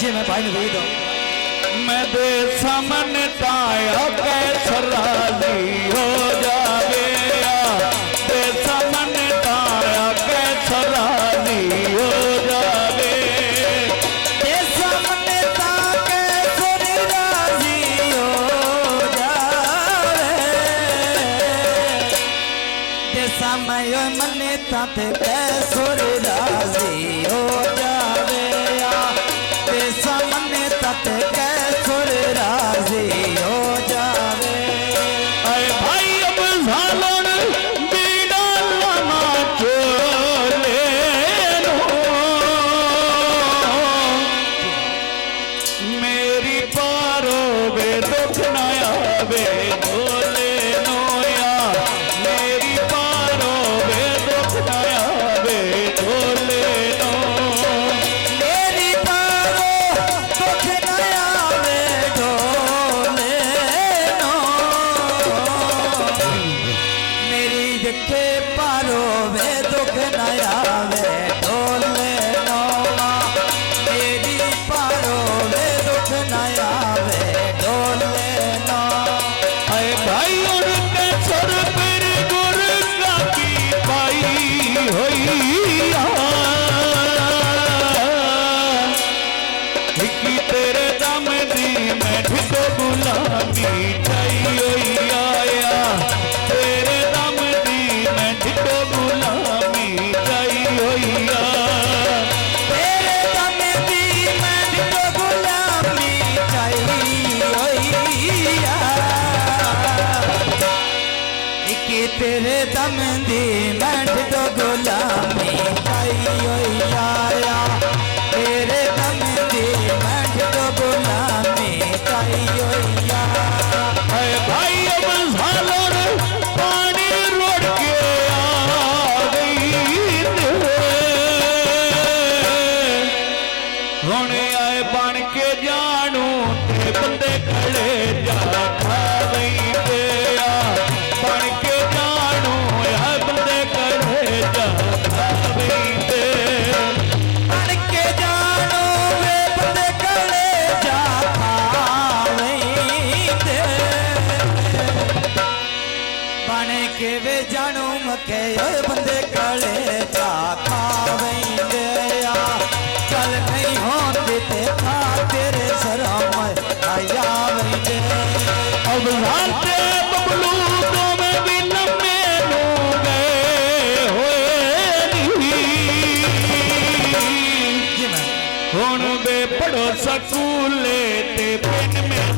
जी मैं भाई ने दो मैं दे सामने ताया कैसराली हो जावे दे सामने ताया कैसराली हो जावे दे सामने ताके सुर राजी हो जावे दे सामने मने ताते कैसुर राजी हो जावे दे सामने ताते कैसुर राजी हो जावे अरे भाई अब झालन बीड़ा लाना चोले नो मेरी पारो वे दुख नया वे ढोले नोया मेरी पारो वे दुख नया वे ढोले नो मेरी पारो दुख नया वे ढोले नो मेरी जखे पारो वे दुख नया वे ढोले नो मेरी पारो वे दुख नया वे ढोले नो अरे भाई उनके सर पर गुर का की पाई हुई हिकी तेरे दम दी मैं ठिको गुलामी चाहिए आया तेरे दम दी मैं ठिको गुलामी चाहिए तेरे दम दी मैं ठिको गुलामी चाहिए कि तेरे दम दी मैं ठिको गुलामी चाहिए तेरे दम दी मैं ठिको गुलामी चाहिए अरे भाई अब झालर पानी रोड के आ गई होने आए बन के जानू ते बंदे खड़े जा खा गई गया बन के जानू है बंदे खड़े जा खा गई बन के जानो वे बंदे कले जा खावेंदे बन के वे जानो मके ओए बंदे कले जा खावेंदे चल नहीं होंदे ते खा तेरे शरम आया वेंदे अब राते बबलू तो में भी लम्बे नो गए होए जी मैं हुण बे पढ़ो सकूले ते पिन में